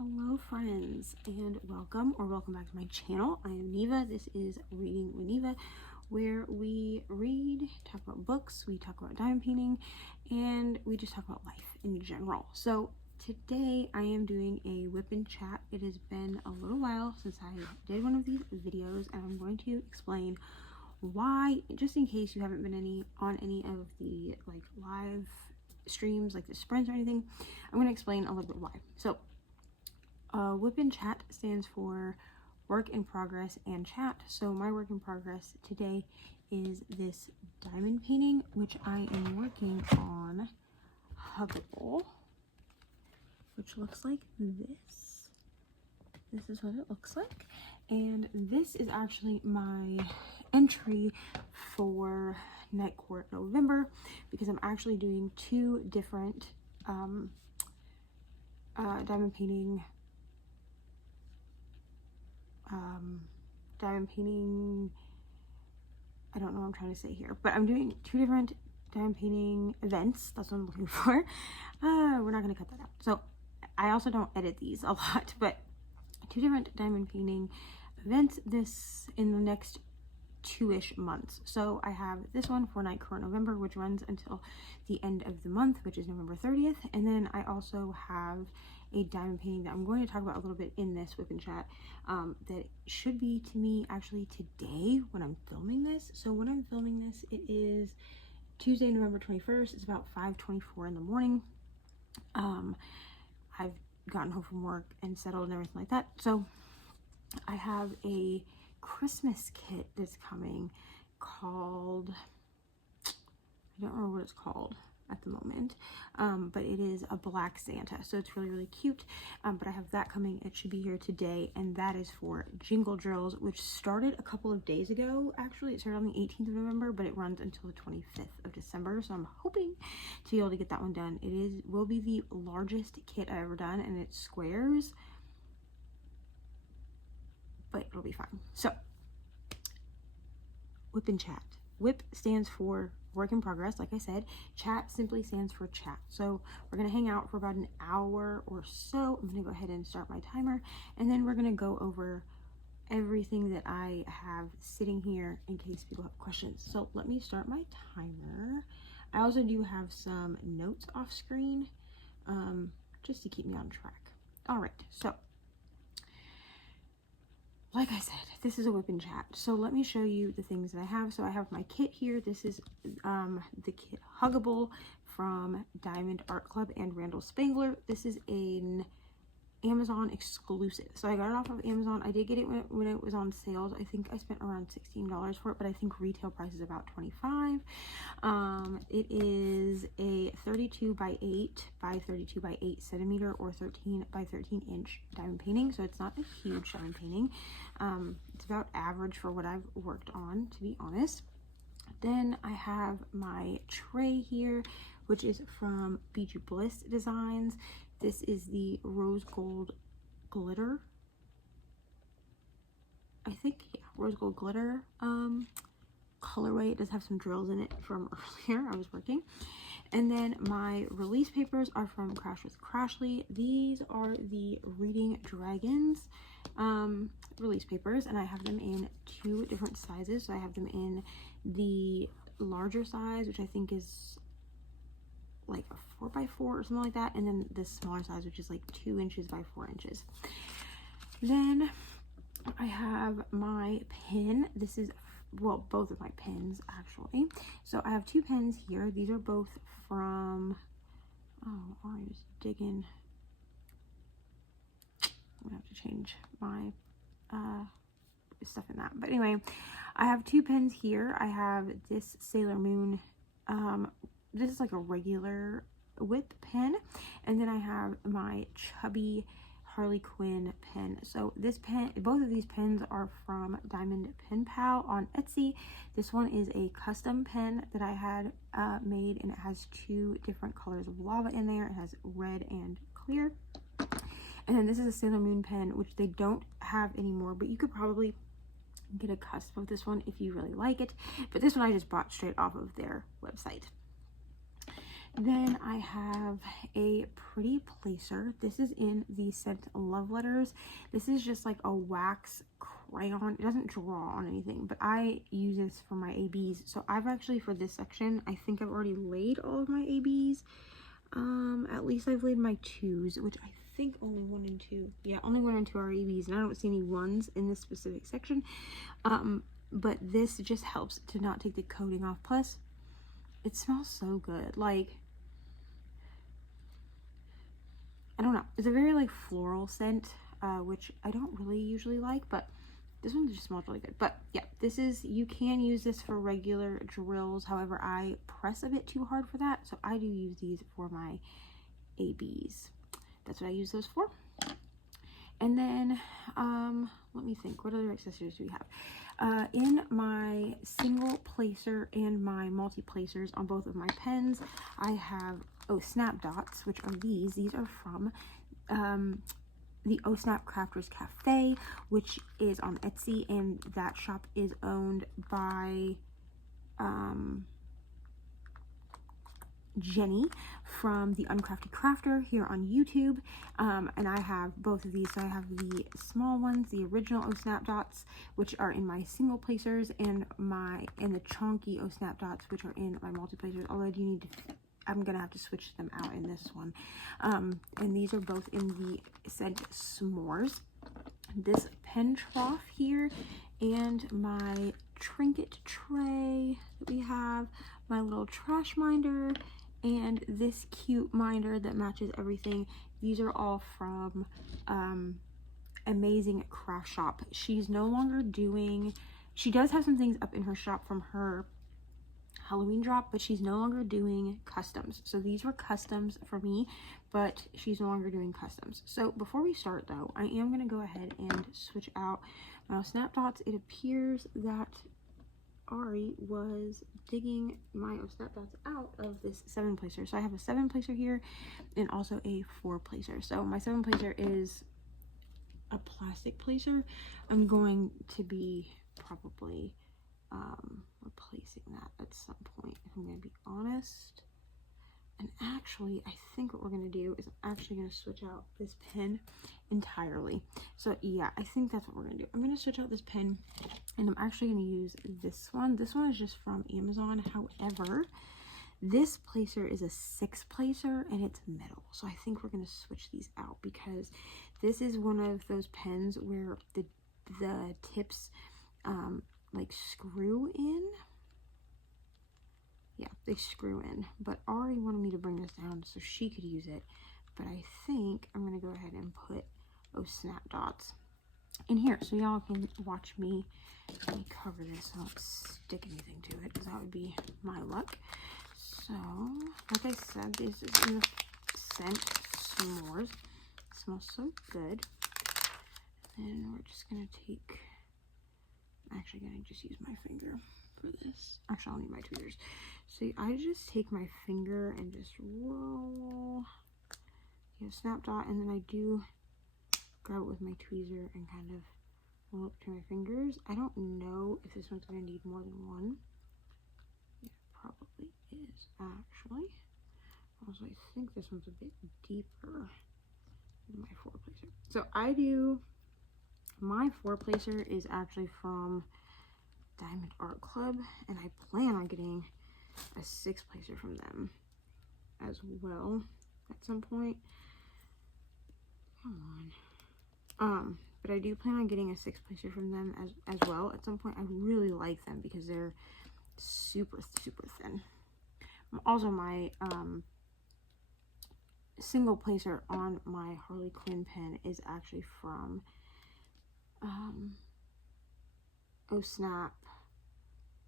Hello friends, and welcome back to my channel. I am Neva. This is Reading with Neva, where we read, talk about books, we talk about diamond painting, and we just talk about life in general. So today I am doing a WIP chat. It has been a little while since I did one of these videos, and I'm going to explain why, just in case you haven't been on any of the like live streams like the sprints or anything. I'm going to explain a little bit why. So WIP Chat stands for work in progress and chat. So my work in progress today is this diamond painting, which I am working on Huggable, which looks like this. This is what it looks like. And this is actually my entry for Night Court November, because I'm actually doing two different diamond painting I don't know what I'm trying to say here, but I'm doing two different diamond painting events. That's what I'm looking for. We're not going to cut that out. So I also don't edit these a lot, but two different diamond painting events this in the next 2-ish months. So I have this one for Night Court November, which runs until the end of the month, which is November 30th. And then I also have a diamond painting that I'm going to talk about a little bit in this WIP Chat, that should be to me actually today when I'm filming this. So when I'm filming this, it is Tuesday, November 21st. It's about 5:24 in the morning. I've gotten home from work and settled and everything like that. So I have a Christmas kit that's coming called, I don't remember what it's called at the moment, but it is a black Santa, so it's really cute. But I have that coming. It should be here today, and that is for Jingle Drills, which started a couple of days ago. Actually, it started on the 18th of November, but it runs until the 25th of December, so I'm hoping to be able to get that one done. It will be the largest kit I've ever done, and it's squares, but it'll be fine. So WIP Chat. WIP stands for work in progress, like I said. Chat simply stands for chat. So we're going to hang out for about an hour or so. I'm going to go ahead and start my timer, and then we're going to go over everything that I have sitting here in case people have questions. So let me start my timer. I also do have some notes off screen, just to keep me on track. All right, so like I said, this is a WIP Chat. So let me show you the things that I have. So I have my kit here. This is the kit Huggable from Diamond Art Club and Randall Spangler. This is an Amazon exclusive. So I got it off of Amazon. I did get it when it was on sales. I think I spent around $16 for it, but I think retail price is about $25. It is a 32 by 8 by 32 by 8 centimeter or 13 by 13 inch diamond painting. So it's not a huge diamond painting. It's about average for what I've worked on, to be honest. Then I have my tray here, which is from Beachy Bliss Designs. This is the rose gold glitter, I think, yeah, rose gold glitter colorway. It does have some drills in it from earlier. I was working. And then my release papers are from Crash with Crashly. These are the Reading Dragons release papers, and I have them in two different sizes. So I have them in the larger size, which I think is like a 4x4 or something like that, and then the smaller size, which is like 2 inches by 4 inches. Then I have my pen. This is, well, both of my pens actually. So I have two pens here. These are both from, oh, I was digging. I'm gonna have to change my stuff in that. But anyway, I have two pens here. I have this Sailor Moon, this is like a regular WIP pen, and then I have my chubby Harley Quinn pen. So this pen, both of these pens are from Diamond Pen Pal on Etsy. This one is a custom pen that I had made, and it has two different colors of lava in there. It has red and clear. And then this is a Sailor Moon pen, which they don't have anymore, but you could probably get a custom of this one if you really like it. But this one I just bought straight off of their website. Then I have a pretty placer. This is in the scent Love Letters. This is just like a wax crayon. It doesn't draw on anything, but I use this for my ABs. So I've actually, for this section, I think I've already laid all of my ABs. At least I've laid my 2s, which I think only 1 and 2. Yeah, only 1 and 2 are ABs, and I don't see any 1s in this specific section. But this just helps to not take the coating off. Plus, it smells so good. Like, I don't know. It's a very like floral scent, which I don't really usually like, but this one just smells really good. But yeah, this is, you can use this for regular drills. However, I press a bit too hard for that, so I do use these for my ABs. That's what I use those for. And then, let me think, what other accessories do we have? In my single placer and my multi-placers on both of my pens, I have snap dots, which are these. These are from the Snap Crafters Cafe, which is on Etsy, and that shop is owned by Jenny from the Uncrafted Crafter here on YouTube. And I have both of these. So I have the small ones, the original Snap Dots, which are in my single placers, and the chunky Snap Dots, which are in my multi placers. Although I'm gonna have to switch them out in this one. And these are both in the scent S'mores. This pen trough here, and my trinket tray that we have, my little trash minder, and this cute minder that matches everything. These are all from Amazing Craft Shop. She's no longer doing, she does have some things up in her shop from her Halloween drop, but she's no longer doing customs. So these were customs for me, but she's no longer doing customs. So before we start though, I am going to go ahead and switch out my Snap Dots. It appears that Ari was digging my Snap Dots out of this 7 placer. So I have a 7 placer here and also a 4 placer. So my 7 placer is a plastic placer. I'm going to be probably replacing that at some point, if I'm going to be honest. And actually, I think what we're going to do is I'm actually going to switch out this pen entirely. So yeah, I think that's what we're going to do. I'm going to switch out this pen, and I'm actually going to use this one. This one is just from Amazon. However, this placer is a 6 placer and it's metal. So I think we're going to switch these out, because this is one of those pens where the tips like screw in. Yeah, they screw in, but Ari wanted me to bring this down so she could use it. But I think I'm going to go ahead and put those Snap Dots in here so y'all can watch me. Let me cover this so I don't stick anything to it, because that would be my luck. So, like I said, this is in the scent S'mores. It smells so good. And we're just going to take, I'm actually going to just use my finger for this. Actually, I'll need my tweezers. So I just take my finger and just roll, Snap Dot, and then I do grab it with my tweezer and kind of roll up to my fingers. I don't know if this one's going to need more than one. It probably is, actually. Also, I think this one's a bit deeper than my 4 placer. So my 4 placer is actually from Diamond Art Club, and I plan on getting a 6 placer from them as well at some point. Come on. But I do plan on getting a 6 placer from them as well at some point. I really like them because they're super thin. Also, my single placer on my Harley Quinn pen is actually from Snap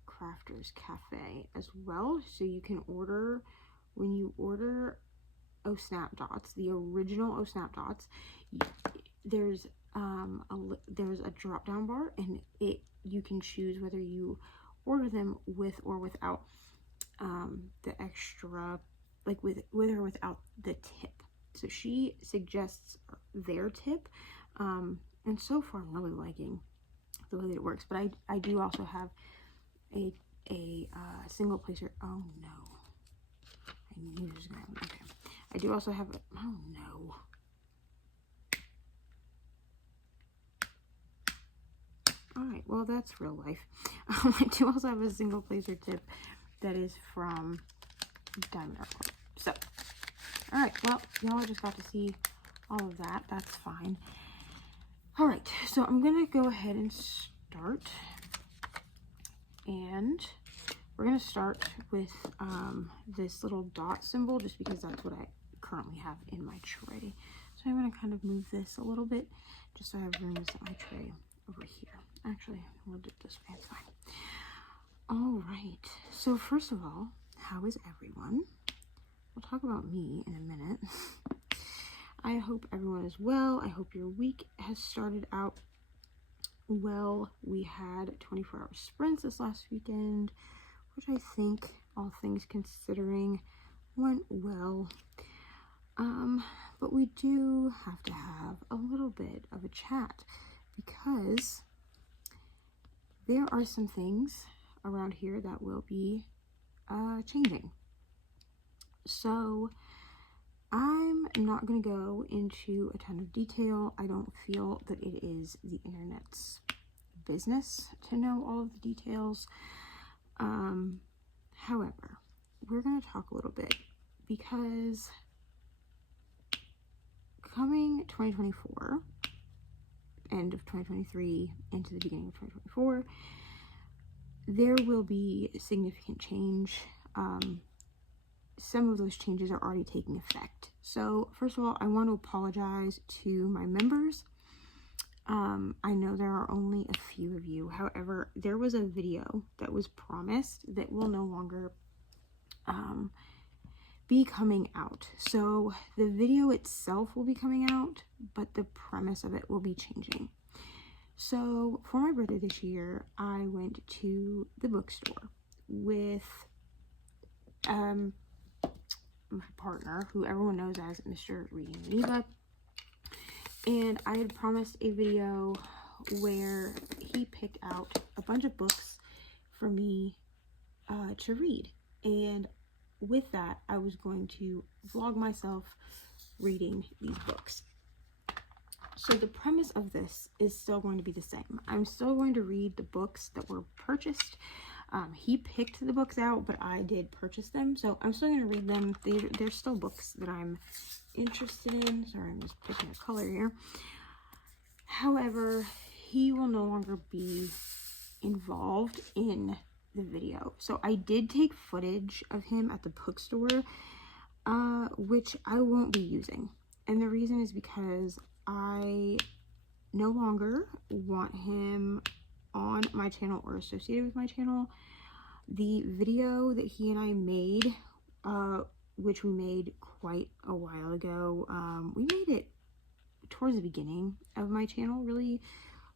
Crafters Cafe as well. So you can order, when you order Snap Dots, the original Snap Dots, there's a drop down bar, and you can choose whether you order them with or without the extra, like with or without the tip. So she suggests their tip, and so far I'm really liking the way that it works. But I do also have a single placer. Oh no, I Okay. I do also have a, oh no. Alright, well that's real life. I do also have a single placer tip that is from Diamond Art Club. So, alright, well, y'all just got to see all of that. That's fine. Alright, so I'm going to go ahead and start. And we're going to start with this little dot symbol, just because that's what I currently have in my tray. So I'm going to kind of move this a little bit, just so I have room to set my tray over here. Actually, we'll do it this way, it's fine. All right, so first of all, how is everyone? We'll talk about me in a minute. I hope everyone is well. I hope your week has started out well. We had 24-hour sprints this last weekend, which I think, all things considering, went well. But we do have to have a little bit of a chat, because there are some things around here that will be changing. So I'm not going to go into a ton of detail. I don't feel that it is the internet's business to know all of the details. However, we're going to talk a little bit, because coming 2024, end of 2023 into the beginning of 2024, there will be significant change. Some of those changes are already taking effect. So first of all, I want to apologize to my members. I know there are only a few of you. However, there was a video that was promised that will no longer be coming out. So the video itself will be coming out, but the premise of it will be changing. So for my birthday this year, I went to the bookstore with my partner, who everyone knows as Mr. Reading Geneva, and I had promised a video where he picked out a bunch of books for me to read, and with that I was going to vlog myself reading these books. So the premise of this is still going to be the same. I'm still going to read the books that were purchased. He picked the books out, but I did purchase them, so I'm still going to read them. They're still books that I'm interested in. Sorry, I'm just picking a color here. However, he will no longer be involved in the video. So I did take footage of him at the bookstore, which I won't be using. And the reason is because I no longer want him on my channel or associated with my channel. The video that he and I made, which we made quite a while ago, we made it towards the beginning of my channel really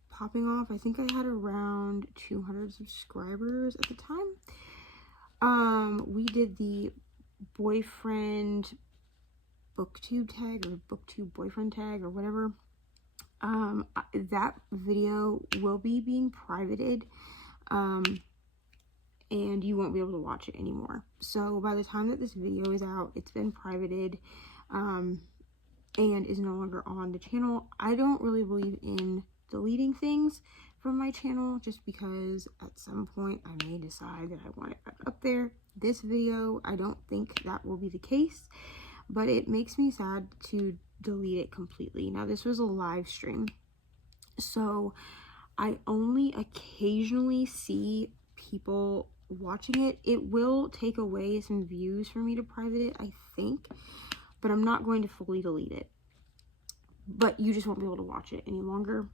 popping off. I think I had around 200 subscribers at the time. We did the boyfriend booktube tag, or booktube boyfriend tag, or whatever. That video will be being privated, and you won't be able to watch it anymore. So by the time that this video is out, it's been privated, and is no longer on the channel. I don't really believe in deleting things from my channel, just because at some point I may decide that I want it back up there. This video, I don't think that will be the case, but it makes me sad to delete it completely. Now, this was a live stream, so I only occasionally see people watching it. It will take away some views for me to private it, I think, but I'm not going to fully delete it. But you just won't be able to watch it any longer.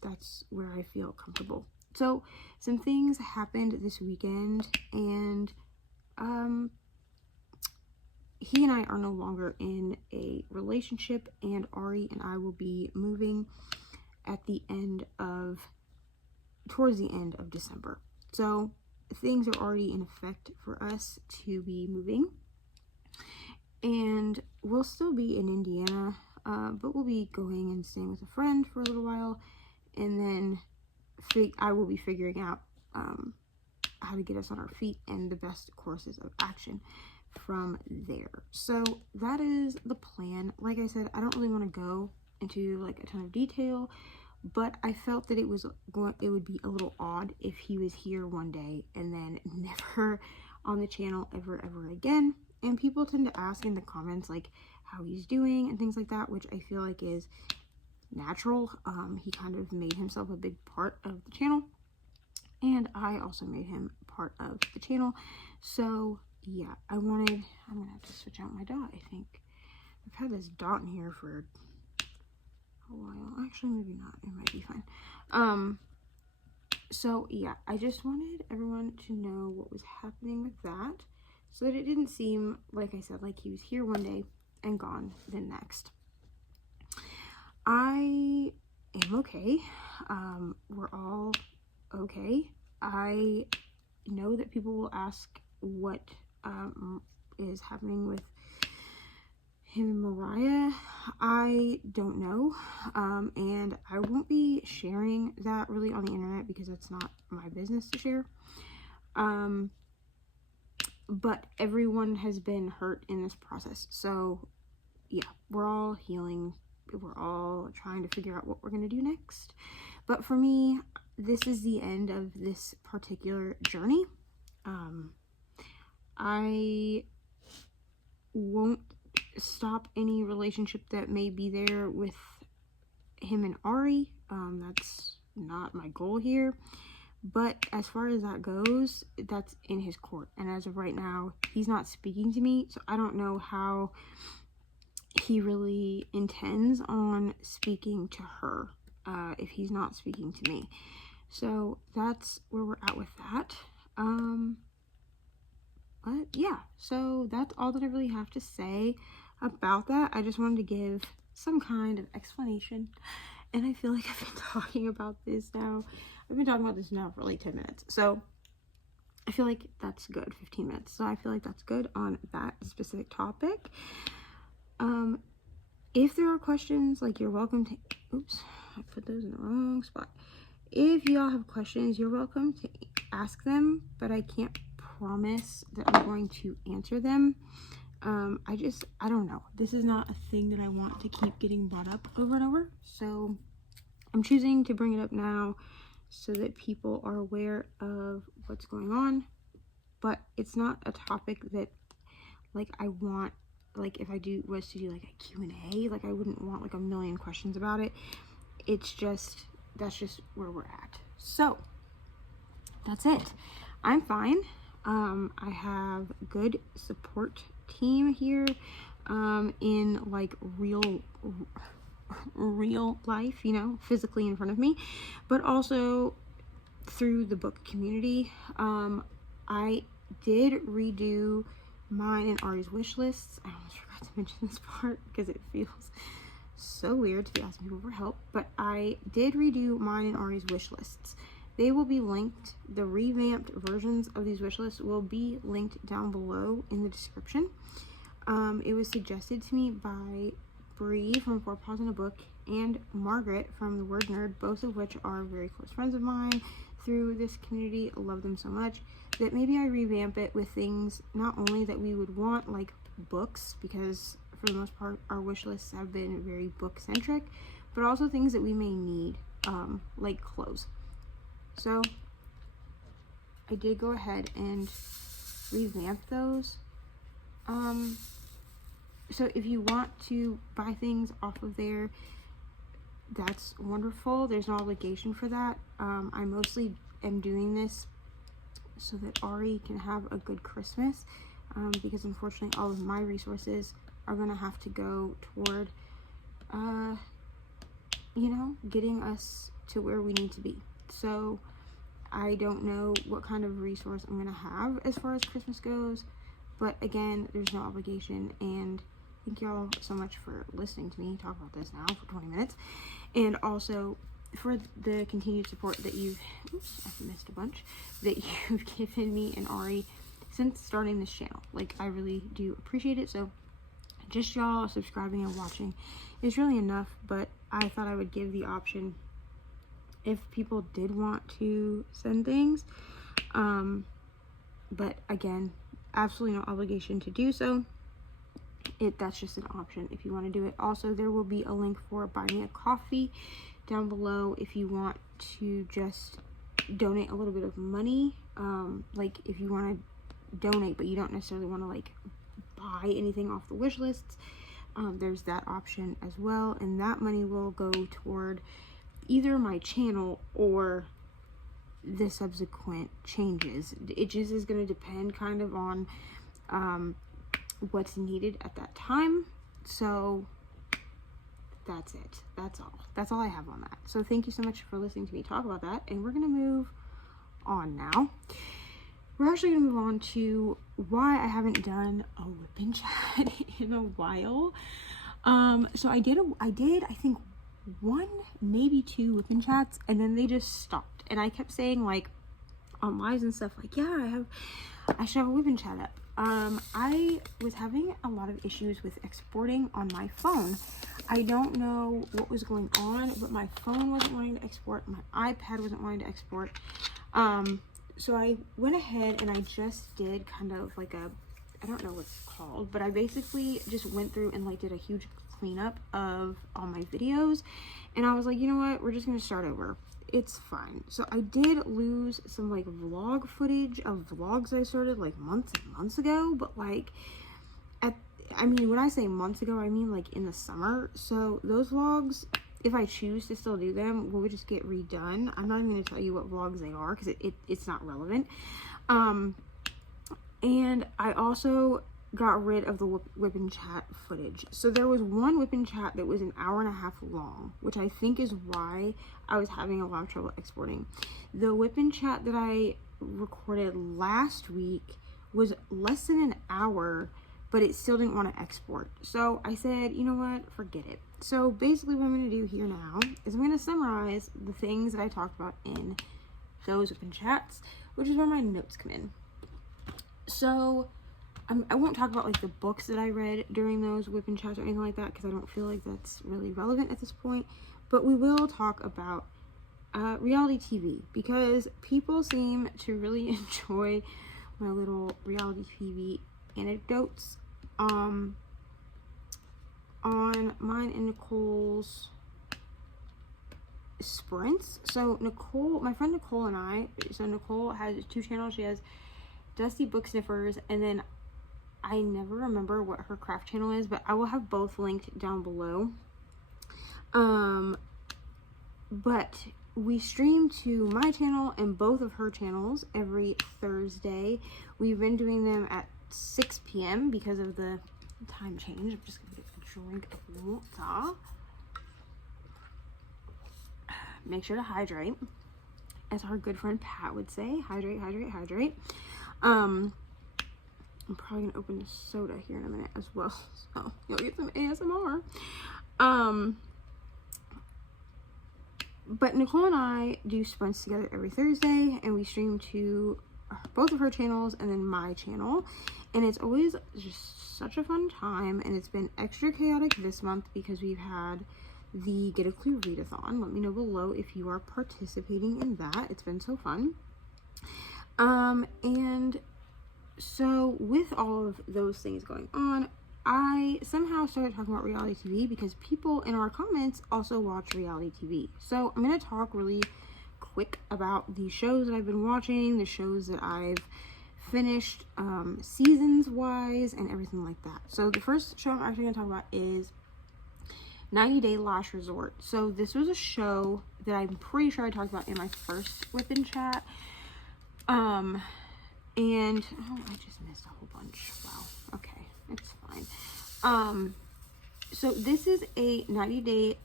That's where I feel comfortable. So some things happened this weekend, and he and I are no longer in a relationship, and Ari and I will be moving at towards the end of December. So things are already in effect for us to be moving, and we'll still be in Indiana, but we'll be going and staying with a friend for a little while, and then I will be figuring out how to get us on our feet and the best courses of action from there. So that is the plan. Like I said, I don't really want to go into like a ton of detail, but I felt that it would be a little odd if he was here one day and then never on the channel ever again. And people tend to ask in the comments like how he's doing and things like that, which I feel like is natural. He kind of made himself a big part of the channel, and I also made him part of the channel. So yeah, I'm gonna have to switch out my dot. I think I've had this dot in here for a while. Actually, maybe not. It might be fine. So yeah, I just wanted everyone to know what was happening with that, so that it didn't seem, like I said, like he was here one day and gone the next. I am okay. We're all okay. I know that people will ask what is happening with him and Mariah. I don't know, and I won't be sharing that really on the internet because it's not my business to share. But everyone has been hurt in this process, so yeah, we're all healing. We're all trying to figure out what we're gonna do next. But for me, this is the end of this particular journey. I won't stop any relationship that may be there with him and Ari. That's not my goal here. But as far as that goes, that's in his court. And as of right now, he's not speaking to me, so I don't know how he really intends on speaking to her if he's not speaking to me. So that's where we're at with that. But yeah, so that's all that I really have to say about that. I just wanted to give some kind of explanation, and I feel like I've been talking about this now. I've been talking about this now for like 10 minutes, so I feel like that's good. 15 minutes, so I feel like that's good on that specific topic. If there are questions, like, you're welcome to, oops, I put those in the wrong spot. If y'all have questions, you're welcome to ask them, but I can't promise that I'm going to answer them. I don't know. This is not a thing that I want to keep getting brought up over and over, so I'm choosing to bring it up now so that people are aware of what's going on. But it's not a topic that, like, I want, like, if I was to do like a Q&A, like, I wouldn't want like a million questions about it. It's just, that's just where we're at. So that's it. I'm fine. I have good support team here, in like real life, you know, physically in front of me, but also through the book community. I did redo mine and Ari's wish lists. I almost forgot to mention this part because it feels so weird to be asking people for help, but I did redo mine and Ari's wish lists. They will be linked. The revamped versions of these wish lists will be linked down below in the description. It was suggested to me by Bree from 4 Paws in a Book and Margaret from The Word Nerd, both of which are very close friends of mine through this community. I love them so much, that maybe I revamp it with things not only that we would want, like books, because for the most part our wish lists have been very book centric, but also things that we may need, like clothes. So I did go ahead and revamp those. So if you want to buy things off of there, that's wonderful. There's no obligation for that. I mostly am doing this so that Ari can have a good Christmas, because unfortunately all of my resources are going to have to go toward, you know, getting us to where we need to be. So I don't know what kind of resource I'm going to have as far as Christmas goes, but again, there's no obligation. And thank y'all so much for listening to me talk about this now for 20 minutes, and also for the continued support that you've, oops, I've missed a bunch, that you've given me and Ari since starting this channel. Like, I really do appreciate it. So just y'all subscribing and watching is really enough, but I thought I would give the option if people did want to send things. But again, absolutely no obligation to do so. That's just an option if you want to do it. Also, there will be a link for Buy Me a Coffee down below if you want to just donate a little bit of money. Like if you want to donate but you don't necessarily want to like buy anything off the wish lists, there's that option as well, and that money will go toward either my channel or the subsequent changes. It just is going to depend kind of on what's needed at that time. So that's it. That's all I have on that. So thank you so much for listening to me talk about that, and we're going to move on now. We're actually going to move on to why I haven't done a WIP chat in a while. So I did I think one, maybe two WIP chats, and then they just stopped. And I kept saying like on lives and stuff like, yeah, I should have a WIP chat up. I was having a lot of issues with exporting on my phone. I don't know what was going on, but my phone wasn't wanting to export. My iPad wasn't wanting to export. So I went ahead and I just did kind of like I don't know what it's called, but I basically just went through and like did a huge cleanup of all my videos. And I was like, you know what? We're just going to start over. It's fine. So I did lose some like vlog footage of vlogs I started like months and months ago, but like I mean, when I say months ago, I mean like in the summer. So those vlogs, if I choose to still do them, will just get redone. I'm not even going to tell you what vlogs they are because it's not relevant. And I also got rid of the WIP chat footage. So there was one WIP chat that was an hour and a half long, which I think is why I was having a lot of trouble exporting. The WIP chat that I recorded last week was less than an hour, but it still didn't want to export. So I said, you know what, forget it. So basically what I'm going to do here now is I'm going to summarize the things that I talked about in those WIP chats, which is where my notes come in. So I won't talk about like the books that I read during those WIP chats or anything like that, because I don't feel like that's really relevant at this point. But we will talk about reality TV, because people seem to really enjoy my little reality TV anecdotes on mine and Nicole's sprints. So Nicole, my friend Nicole and I, so Nicole has two channels. She has Dusty Book Sniffers, and then I never remember what her craft channel is, but I will have both linked down below. But we stream to my channel and both of her channels every Thursday. We've been doing them at 6 p.m. because of the time change. I'm just gonna get a drink of water. Make sure to hydrate, as our good friend Pat would say. Hydrate, hydrate, hydrate. I'm probably gonna open this soda here in a minute as well, so you'll get some ASMR. But Nicole and I do sprints together every Thursday, and we stream to both of her channels and then my channel, and it's always just such a fun time. And it's been extra chaotic this month because we've had the Get a Clue readathon. Let me know below if you are participating in that. It's been so fun. And so with all of those things going on, I somehow started talking about reality TV because people in our comments also watch reality TV. So I'm going to talk really quick about the shows that I've been watching, the shows that I've finished seasons wise, and everything like that. So the first show I'm actually going to talk about is 90 Day Lash Resort. So this was a show that I'm pretty sure I talked about in my first WIP chat. And I just missed a whole bunch. Wow. Okay, it's fine. So this is a 90 Day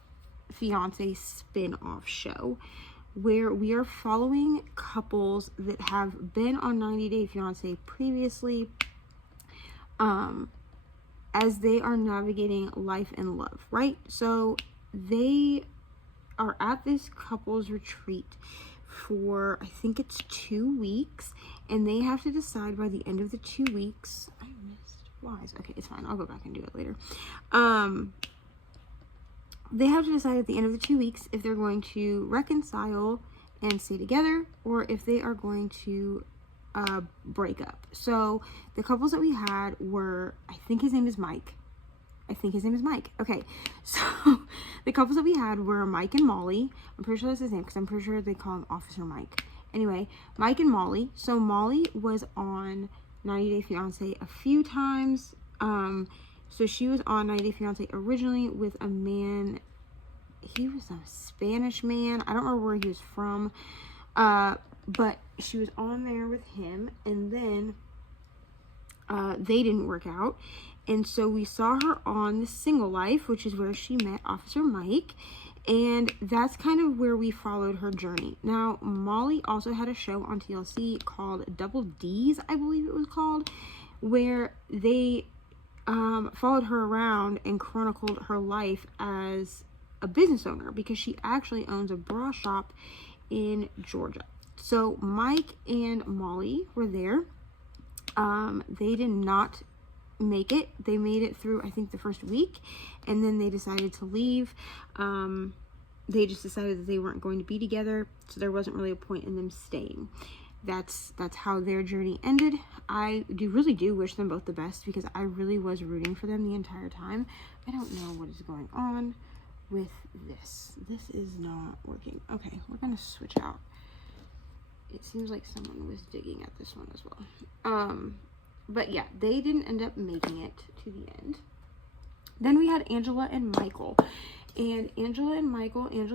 Fiance spin-off show where we are following couples that have been on 90 Day Fiance previously, as they are navigating life and love, right? So they are at this couples retreat for, I think it's 2 weeks, and they have to decide by the end of the 2 weeks. I missed whys. Okay, it's fine. I'll go back and do it later. They have to decide at the end of the 2 weeks if they're going to reconcile and stay together, or if they are going to breakup. So the couples that we had were, I think his name is Mike. Okay, so the couples that we had were Mike and Molly. I'm pretty sure that's his name because I'm pretty sure they call him Officer Mike. Anyway, Mike and Molly. So Molly was on 90 Day Fiance a few times. So she was on 90 Day Fiance originally with a man. He was a Spanish man. I don't remember where he was from. But she was on there with him, and then they didn't work out. And so we saw her on The Single Life, which is where she met Officer Mike. And that's kind of where we followed her journey. Now, Molly also had a show on TLC called Double D's, I believe it was called, where they followed her around and chronicled her life as a business owner, because she actually owns a bra shop in Georgia. So Mike and Molly were there. They did not make it. They made it through, I think, the first week, and then they decided to leave. They just decided that they weren't going to be together, so there wasn't really a point in them staying. That's how their journey ended. I really do wish them both the best, because I really was rooting for them the entire time. I don't know what is going on with this. This is not working. Okay, we're gonna switch out. It seems like someone was digging at this one as well. But yeah, they didn't end up making it to the end. Then we had Angela and Michael. And Angela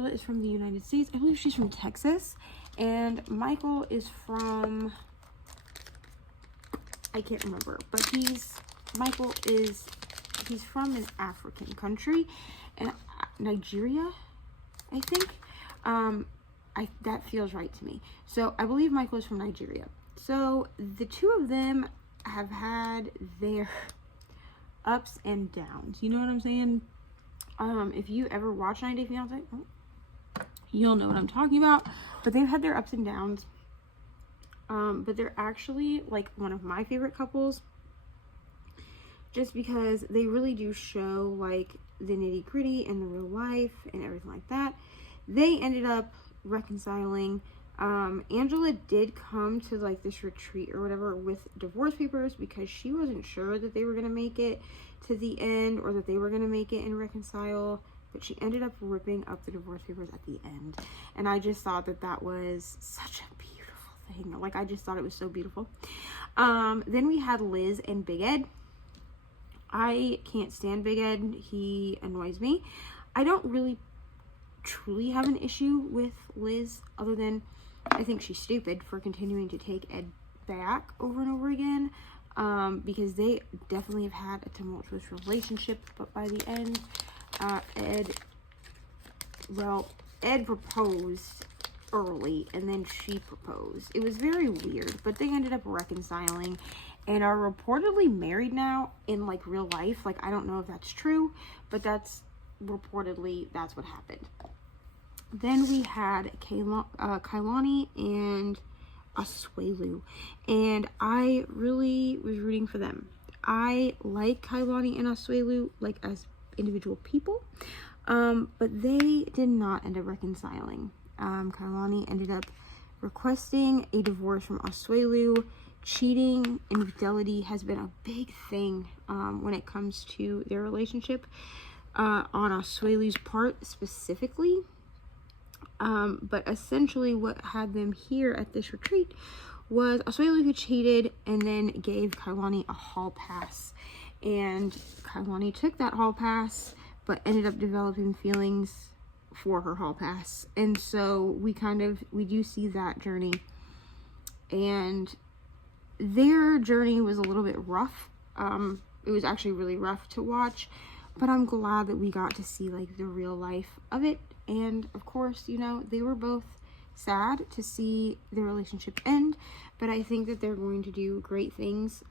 is from the United States. I believe she's from Texas. And Michael is from, I can't remember, but he's from an African country, and Nigeria, I think. That feels right to me. So I believe Michael is from Nigeria. So the two of them have had their ups and downs. You know what I'm saying? If you ever watch 90 Day Fiance, you'll know what I'm talking about. But they've had their ups and downs. But they're actually like one of my favorite couples, just because they really do show like the nitty gritty and the real life and everything like that. They ended up reconciling. Angela did come to like this retreat or whatever with divorce papers, because she wasn't sure that they were going to make it to the end, or that they were going to make it and reconcile, but she ended up ripping up the divorce papers at the end. And I just thought that was such a beautiful thing. Like, I just thought it was so beautiful. Then we had Liz and Big Ed. I can't stand Big Ed. He annoys me. I don't really truly have an issue with Liz, other than I think she's stupid for continuing to take Ed back over and over again, because they definitely have had a tumultuous relationship. But by the end, Ed proposed early, and then she proposed. It was very weird, but they ended up reconciling and are reportedly married now in like real life. Like, I don't know if that's true, but that's reportedly, that's what happened. Then we had Kailani and Asuelu, and I really was rooting for them. I like Kailani and Asuelu like as individual people, but they did not end up reconciling. Kailani ended up requesting a divorce from Asuelu. Cheating, infidelity has been a big thing when it comes to their relationship, on Asuelu's part specifically. But essentially what had them here at this retreat was Asuelu, who cheated and then gave Kailani a hall pass. And Kailani took that hall pass, but ended up developing feelings for her hall pass. And so we do see that journey. And their journey was a little bit rough. It was actually really rough to watch, but I'm glad that we got to see like the real life of it. And of course, you know, they were both sad to see their relationship end, but I think that they're going to do great things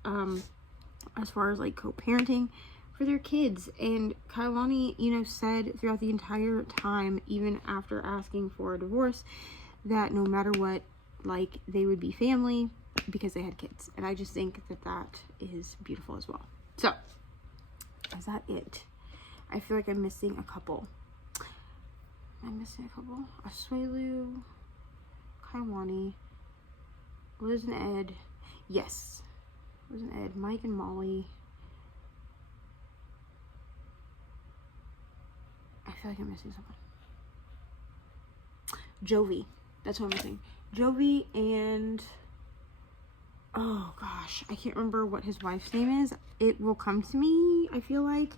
as far as like co-parenting for their kids. And Kailani, you know, said throughout the entire time, even after asking for a divorce, that no matter what, like, they would be family because they had kids. And I just think that is beautiful as well. So, is that it? I feel like I'm missing a couple. Asuelu, Kailani, Liz and Ed, Yes. It wasn't Ed. Mike and Molly. I feel like I'm missing someone. Jovi. That's what I'm missing. Jovi and... oh gosh, I can't remember what his wife's name is. It will come to me, I feel like.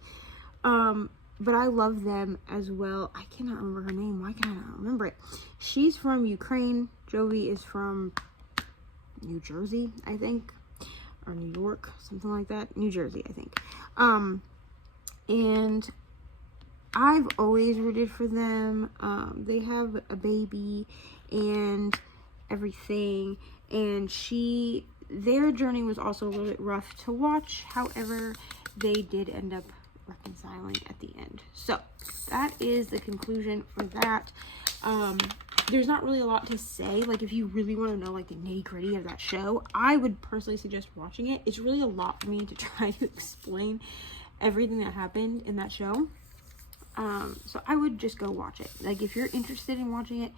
But I love them as well. I cannot remember her name. Why can I not remember it? She's from Ukraine. Jovi is from New Jersey, I think. Or New York, something like that. New Jersey, I think. And I've always rooted for them. They have a baby and everything. And their journey was also a little bit rough to watch. However, they did end up reconciling at the end. So that is the conclusion for that. There's not really a lot to say. Like, if you really want to know like the nitty-gritty of that show, I would personally suggest watching it. It's really a lot for me to try to explain everything that happened in that show. So I would just go watch it. Like, if you're interested in watching it,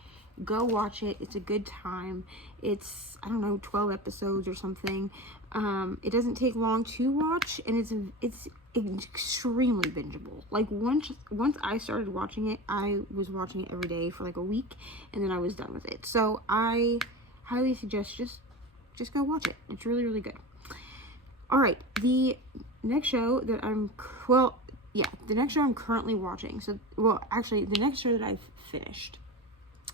go watch it. It's a good time. It's, I don't know, 12 episodes or something. It doesn't take long to watch, and it's extremely bingeable. Like, once I started watching it, I was watching it every day for like a week, and then I was done with it. So I highly suggest just go watch it. It's really, really good. All right, the next show that the next show I'm currently watching. Actually, the next show that I've finished.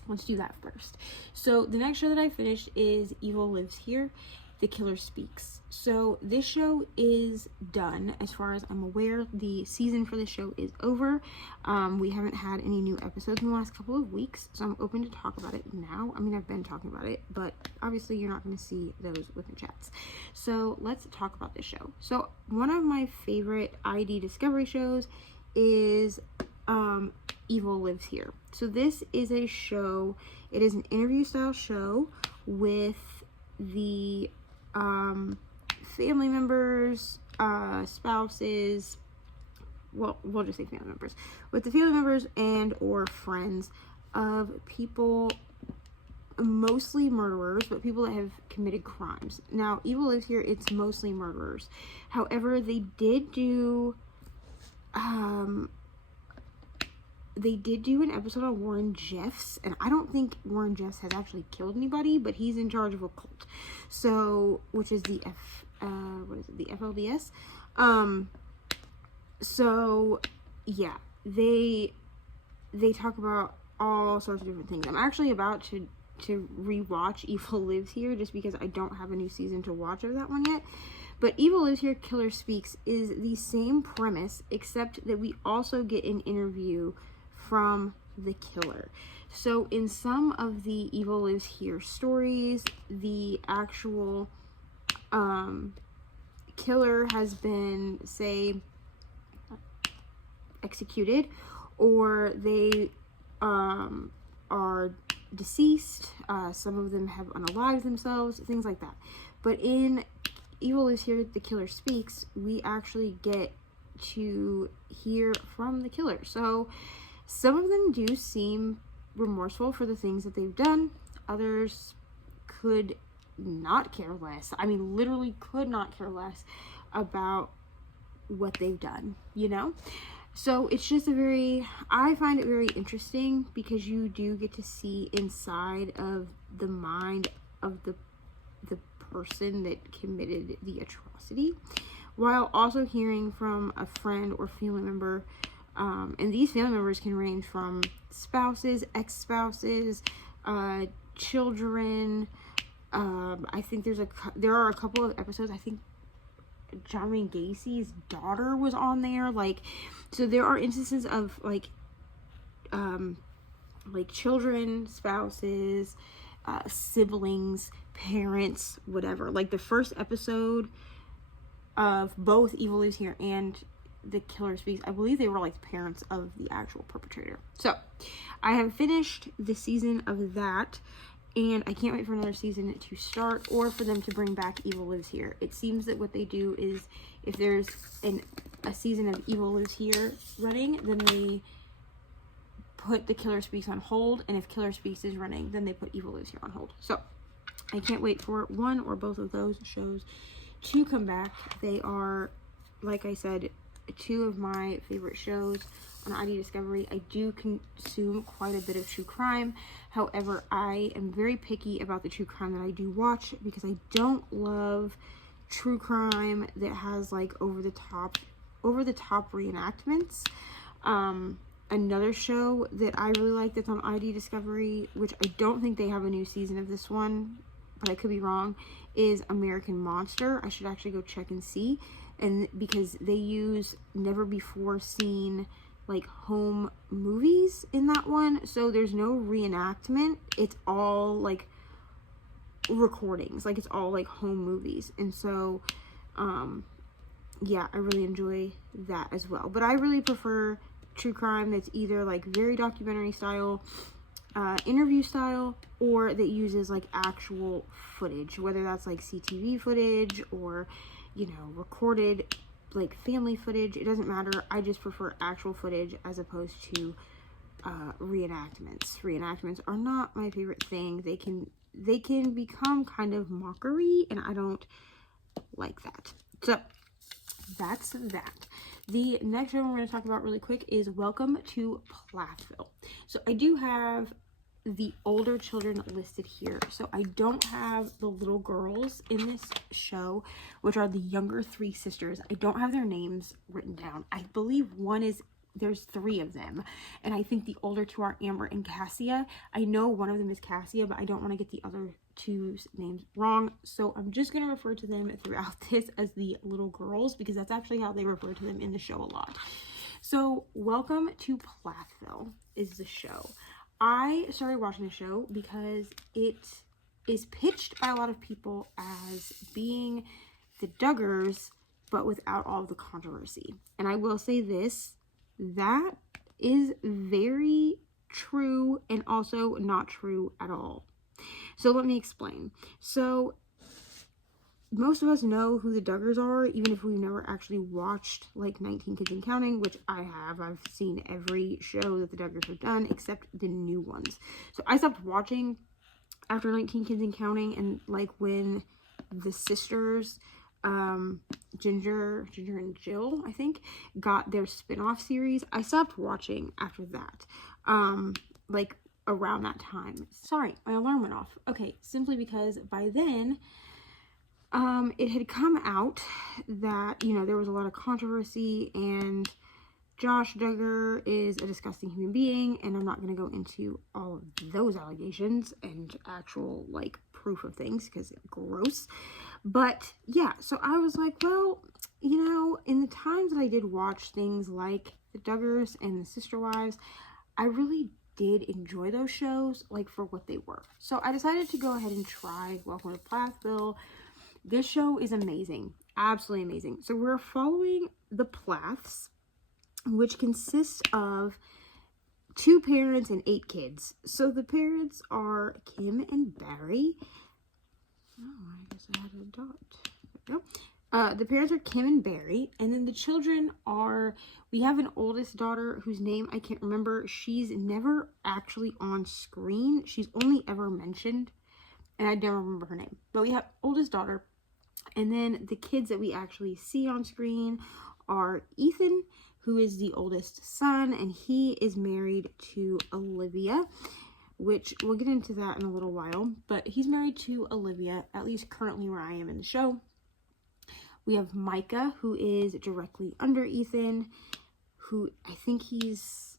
Let's do that first. So the next show that I finished is Evil Lives Here, The Killer Speaks. So this show is done. As far as I'm aware, the season for this show is over. We haven't had any new episodes in the last couple of weeks, so I'm open to talk about it now. I mean, I've been talking about it, but obviously you're not going to see those WIP chats. So let's talk about this show. So one of my favorite ID Discovery shows is Evil Lives Here. So this is a show, it is an interview style show with the family members, spouses, well, we'll just say family members, with the family members and or friends of people, mostly murderers, but people that have committed crimes. Now, Evil Lives Here, it's mostly murderers. However, they did do an episode on Warren Jeffs, and I don't think Warren Jeffs has actually killed anybody, but he's in charge of a cult. So, which is the the FLDS. So yeah, they talk about all sorts of different things. I'm actually about to rewatch Evil Lives Here just because I don't have a new season to watch of that one yet. But Evil Lives Here, Killer Speaks is the same premise, except that we also get an interview from the killer. So in some of the Evil Lives Here stories, the actual killer has been, say, executed, or they are deceased. Some of them have unalived themselves, things like that. But in Evil Lives Here, The Killer Speaks, we actually get to hear from the killer. So some of them do seem remorseful for the things that they've done. Others could not care less. I mean, literally could not care less about what they've done, you know? So it's just I find it very interesting because you do get to see inside of the mind of the person that committed the atrocity, while also hearing from a friend or family member. And these family members can range from spouses, ex-spouses, children. I think there are a couple of episodes. I think John Gacy's daughter was on there. Like, so there are instances of like children, spouses, siblings, parents, whatever. Like the first episode of both Evil Lives Here and The Killer Speaks, I believe they were like the parents of the actual perpetrator. So I have finished the season of that, and I can't wait for another season to start or for them to bring back Evil Lives Here. It seems that what they do is if there's a season of Evil Lives Here running, then they put The Killer Speaks on hold, and if Killer Speaks is running, then they put Evil Lives Here on hold. So I can't wait for one or both of those shows to come back. They are, like I said, two of my favorite shows on ID Discovery. I do consume quite a bit of true crime. However, I am very picky about the true crime that I do watch because I don't love true crime that has like over the top reenactments. Another show that I really like that's on ID Discovery, which I don't think they have a new season of this one, but I could be wrong, is American Monster. I should actually go check and see. And because they use never before seen like home movies in that one, so there's no reenactment. It's all like recordings, like it's all like home movies. And so yeah, I really enjoy that as well. But I really prefer true crime that's either like very documentary style, interview style, or that uses like actual footage, whether that's like CTV footage or, you know, recorded like family footage. It doesn't matter. I just prefer actual footage as opposed to reenactments. Reenactments are not my favorite thing. They can become kind of mockery, and I don't like that. So that's that. The next one we're going to talk about really quick is Welcome to Plathville. So I do have the older children listed here. So I don't have the little girls in this show, which are the younger three sisters. I don't have their names written down. I believe there's three of them, and I think the older two are Amber and Cassia. I know one of them is Cassia, but I don't want to get the other two's names wrong, so I'm just going to refer to them throughout this as the little girls, because that's actually how they refer to them in the show a lot. So Welcome to Plathville is the show. I started watching the show because it is pitched by a lot of people as being the Duggars, but without all the controversy. And I will say this, that is very true and also not true at all. So let me explain. So most of us know who the Duggars are, even if we've never actually watched like 19 Kids and Counting, which I have. I've seen every show that the Duggars have done except the new ones. So I stopped watching after 19 Kids and Counting, and like when the sisters, Ginger and Jill, I think, got their spin-off series, I stopped watching after that. Like around that time. Sorry, my alarm went off. Okay, simply because by then, it had come out that, you know, there was a lot of controversy, and Josh Duggar is a disgusting human being, and I'm not going to go into all of those allegations and actual, like, proof of things, because it's gross. But, yeah, so I was like, well, you know, in the times that I did watch things like the Duggars and the Sister Wives, I really did enjoy those shows, like, for what they were. So I decided to go ahead and try Welcome to Plathville. This show is amazing. Absolutely amazing. So we're following the Plaths, which consists of 2 parents and 8 kids. So the parents are Kim and Barry. Oh, I guess I had a dot. There we go. The parents are Kim and Barry, and then the children are, we have an oldest daughter whose name I can't remember. She's never actually on screen. She's only ever mentioned, and I never remember her name. But we have oldest daughter, and then the kids that we actually see on screen are Ethan, who is the oldest son, and he is married to Olivia, which we'll get into that in a little while. But he's married to Olivia, at least currently where I am in the show. We have Micah, who is directly under Ethan, who I think he's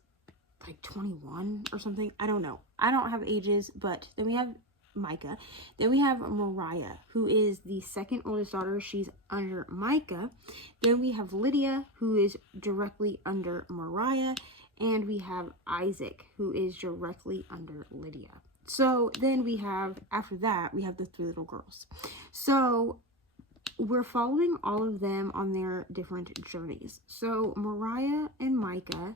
like 21 or something. I don't know. I don't have ages, but then we have Micah. Then we have Mariah, who is the second oldest daughter. She's under Micah. Then we have Lydia, who is directly under Mariah. And we have Isaac, who is directly under Lydia. So then we have, after that, we have the 3 little girls. So we're following all of them on their different journeys. So Mariah and Micah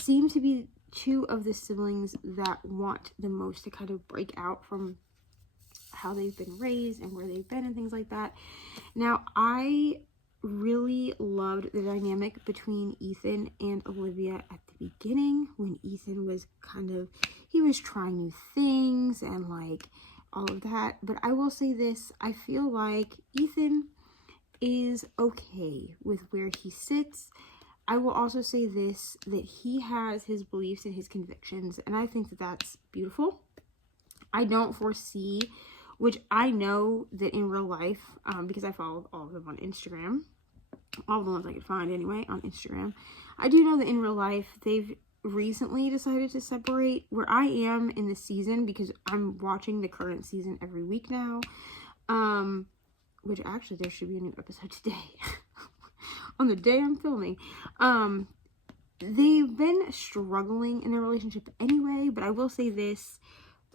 seem to be 2 of the siblings that want the most to kind of break out from how they've been raised and where they've been and things like that. Now, I really loved the dynamic between Ethan and Olivia at the beginning, when Ethan was he was trying new things and like all of that. But I will say this, I feel like Ethan is okay with where he sits. I will also say this, that he has his beliefs and his convictions, and I think that that's beautiful. I don't foresee, which I know that in real life, because I follow all of them on Instagram, all the ones I could find anyway on Instagram, I do know that in real life they've recently decided to separate. Where I am in the season, because I'm watching the current season every week now, which actually there should be a new episode today on the day I'm filming. They've been struggling in their relationship anyway, but I will say this.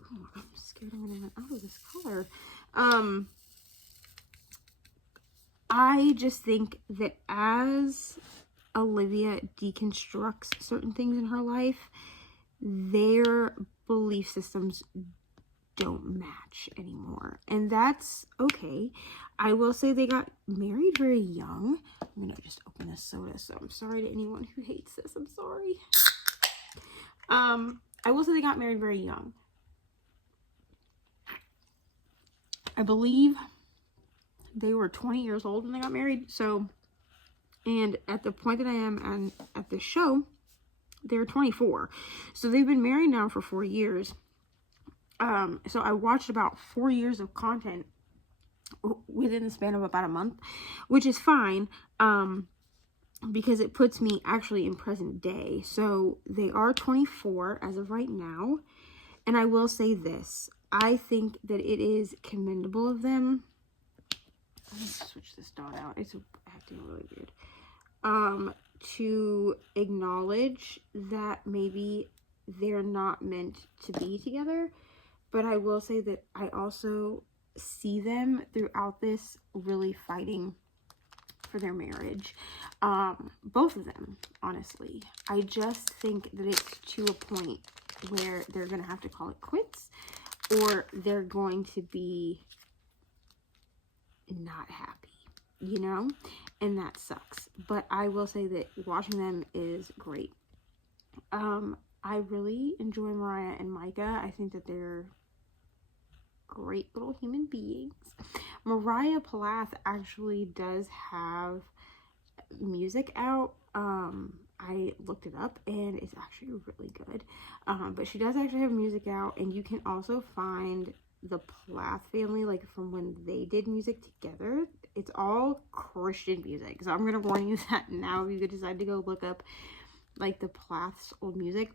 Oh, I'm scared I'm gonna run out of this color. I just think that as Olivia deconstructs certain things in her life, their belief systems don't match anymore, and that's okay. I will say they got married very young. I'm gonna just open this soda, so I'm sorry to anyone who hates this. I'm sorry. I will say they got married very young. I believe they were 20 years old when they got married. So, and at the point that I am at the show, they're 24. So they've been married now for 4 years. So I watched about 4 years of content within the span of about a month, which is fine, because it puts me actually in present day. So they are 24 as of right now. And I will say this, I think that it is commendable of them. Let me switch this dot out. It's acting really weird. To acknowledge that maybe they're not meant to be together. But I will say that I also see them throughout this really fighting for their marriage. Both of them, honestly. I just think that it's to a point where they're going to have to call it quits, or they're going to be not happy, you know? And that sucks. But I will say that watching them is great. I really enjoy Mariah and Micah. I think that they're great little human beings. Mariah Plath actually does have music out. I looked it up and it's actually really good. But she does actually have music out, and you can also find the Plath family, like from when they did music together. It's all Christian music, so I'm gonna warn you that now if you decide to go look up like the Plath's old music,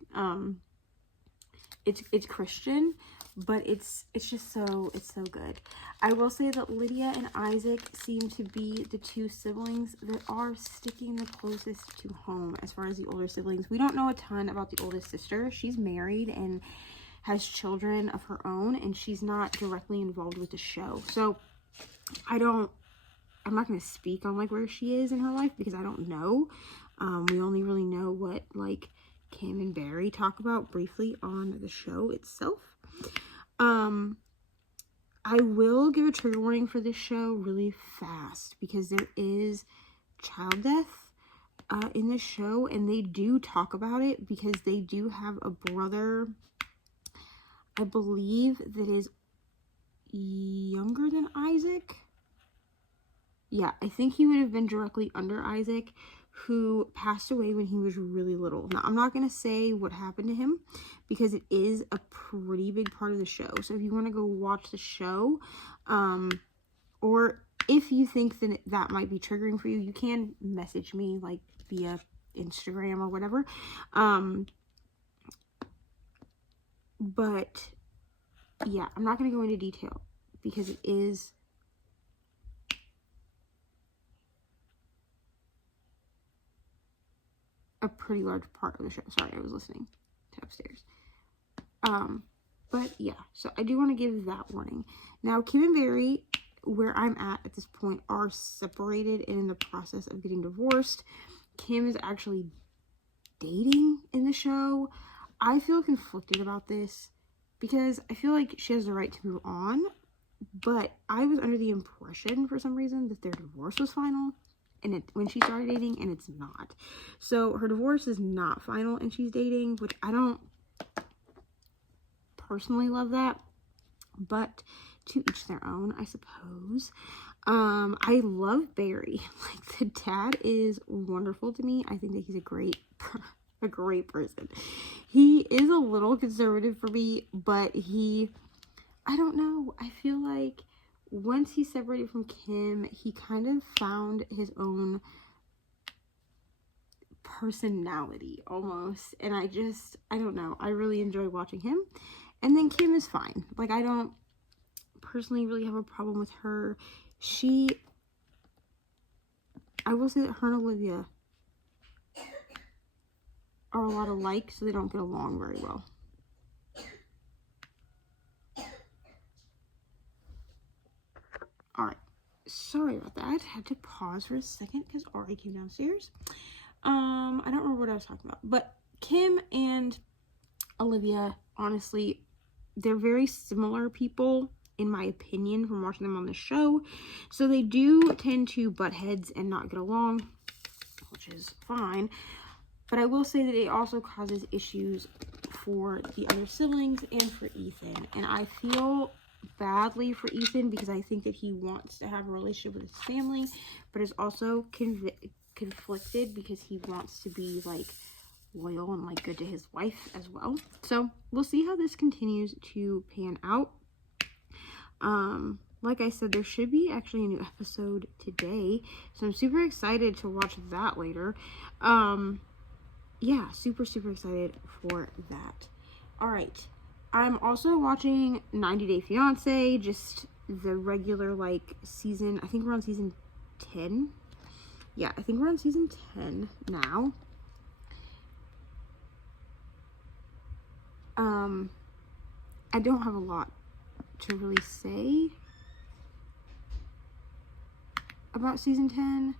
it's Christian, but it's just so good. I will say that Lydia and Isaac seem to be the two siblings that are sticking the closest to home as far as the older siblings. We don't know a ton about the oldest sister. She's married and has children of her own, and she's not directly involved with the show. So I'm not going to speak on like where she is in her life because I don't know. We only really know what like Kim and Barry talk about briefly on the show itself. I will give a trigger warning for this show really fast because there is child death in this show, and they do talk about it because they do have a brother, I believe, that is younger than Isaac. Yeah, I think he would have been directly under Isaac, who passed away when he was really little. Now, I'm not going to say what happened to him because it is a pretty big part of the show. So if you want to go watch the show, or if you think that that might be triggering for you, you can message me like via Instagram or whatever. But yeah, I'm not going to go into detail because it is a pretty large part of the show. Sorry, I was listening to upstairs. But yeah, so I do want to give that warning. Now, Kim and Barry, where I'm at this point, are separated and in the process of getting divorced. Kim is actually dating in the show. I feel conflicted about this because I feel like she has the right to move on, but I was under the impression for some reason that their divorce was final, when she started dating, and it's not. So her divorce is not final and she's dating, which I don't personally love that, but to each their own, I suppose. I love Barry. Like, the dad is wonderful to me. I think that he's a great person. He is a little conservative for me, but I don't know, I feel like once he separated from Kim, he kind of found his own personality almost, and I don't know, I really enjoy watching him. And then Kim is fine. Like, I don't personally really have a problem with her. I will say that her and Olivia are a lot alike, so they don't get along very well. Alright, sorry about that. I had to pause for a second because Ari came downstairs. I don't remember what I was talking about, but Kim and Olivia, honestly, they're very similar people, in my opinion, from watching them on the show. So they do tend to butt heads and not get along, which is fine. But I will say that it also causes issues for the other siblings and for Ethan. And I feel badly for Ethan because I think that he wants to have a relationship with his family, but is also conflicted because he wants to be, like, loyal and, like, good to his wife as well. So we'll see how this continues to pan out. Like I said, there should be actually a new episode today, so I'm super excited to watch that later. Yeah, super excited for that. All right, I'm also watching 90 Day Fiance, just the regular, like, season. I think we're on season 10. Yeah, I think we're on season 10 now. I don't have a lot to really say about season 10.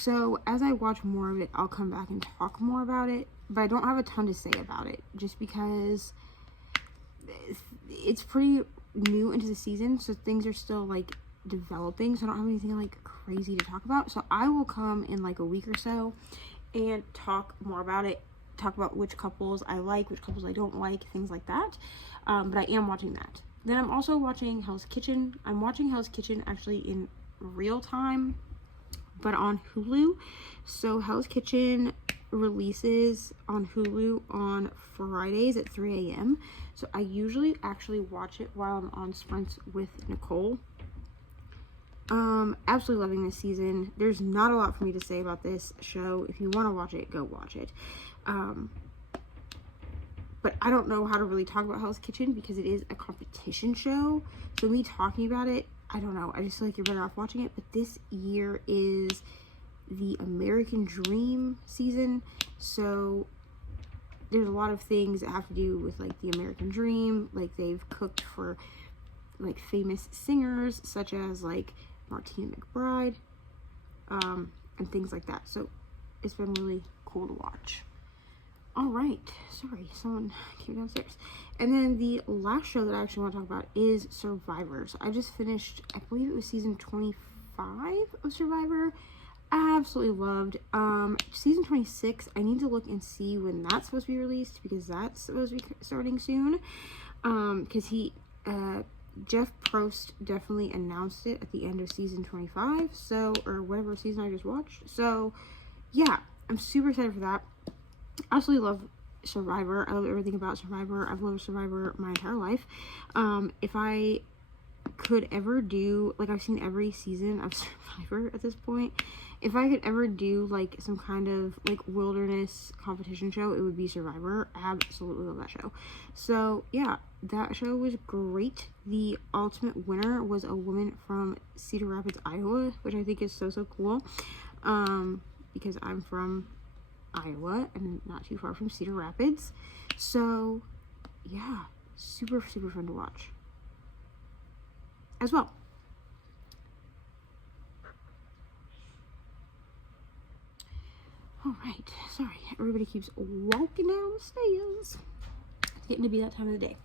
So as I watch more of it, I'll come back and talk more about it. But I don't have a ton to say about it, just because it's pretty new into the season, so things are still, like, developing. So I don't have anything, like, crazy to talk about. So I will come in, like, a week or so and talk more about it. Talk about which couples I like, which couples I don't like, things like that. But I am watching that. Then I'm also watching Hell's Kitchen. I'm watching Hell's Kitchen actually in real time, but on Hulu. So Hell's Kitchen releases on Hulu on Fridays at 3 a.m. So I usually actually watch it while I'm on sprints with Nicole. Absolutely loving this season. There's not a lot for me to say about this show. If you want to watch it, go watch it. But I don't know how to really talk about Hell's Kitchen because it is a competition show. So me talking about it, I don't know. I just feel like you're better off watching it. But this year is the American Dream season. So there's a lot of things that have to do with, like, the American Dream. Like, they've cooked for, like, famous singers such as, like, Martina McBride, and things like that. So it's been really cool to watch. All right, sorry, someone came downstairs. And then the last show that I actually want to talk about is Survivor. So I just finished, I believe it was season 25 of Survivor. Absolutely loved. Season 26, I need to look and see when that's supposed to be released, because that's supposed to be starting soon. Because Jeff Probst definitely announced it at the end of season 25, so, or whatever season I just watched. So yeah, I'm super excited for that. I absolutely love Survivor. I love everything about Survivor. I've loved Survivor my entire life. If I could ever do, like, I've seen every season of Survivor at this point. If I could ever do, like, some kind of, like, wilderness competition show, it would be Survivor. I absolutely love that show. So yeah, that show was great. The ultimate winner was a woman from Cedar Rapids, Iowa, which I think is so cool. Because I'm from Iowa and not too far from Cedar Rapids. So yeah, super fun to watch as well. All right, sorry, everybody keeps walking down the stairs. It's getting to be that time of the day.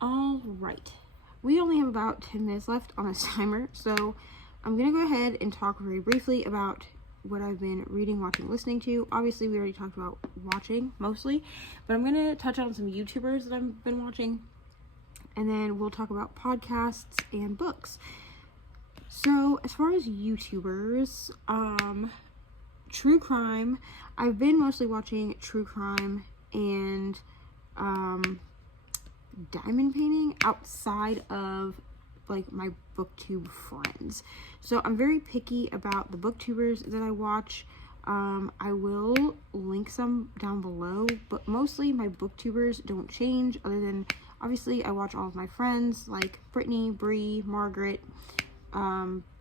All right, we only have about 10 minutes left on this timer, so I'm gonna go ahead and talk very briefly about what I've been reading, watching, listening to. Obviously, we already talked about watching mostly, but I'm gonna touch on some YouTubers that I've been watching, and then we'll talk about podcasts and books. So as far as YouTubers, true crime, I've been mostly watching true crime and diamond painting outside of like my booktube friends. So I'm very picky about the booktubers that I watch. I will link some down below, but mostly my booktubers don't change, other than obviously I watch all of my friends like Brittany, Bree, Margaret,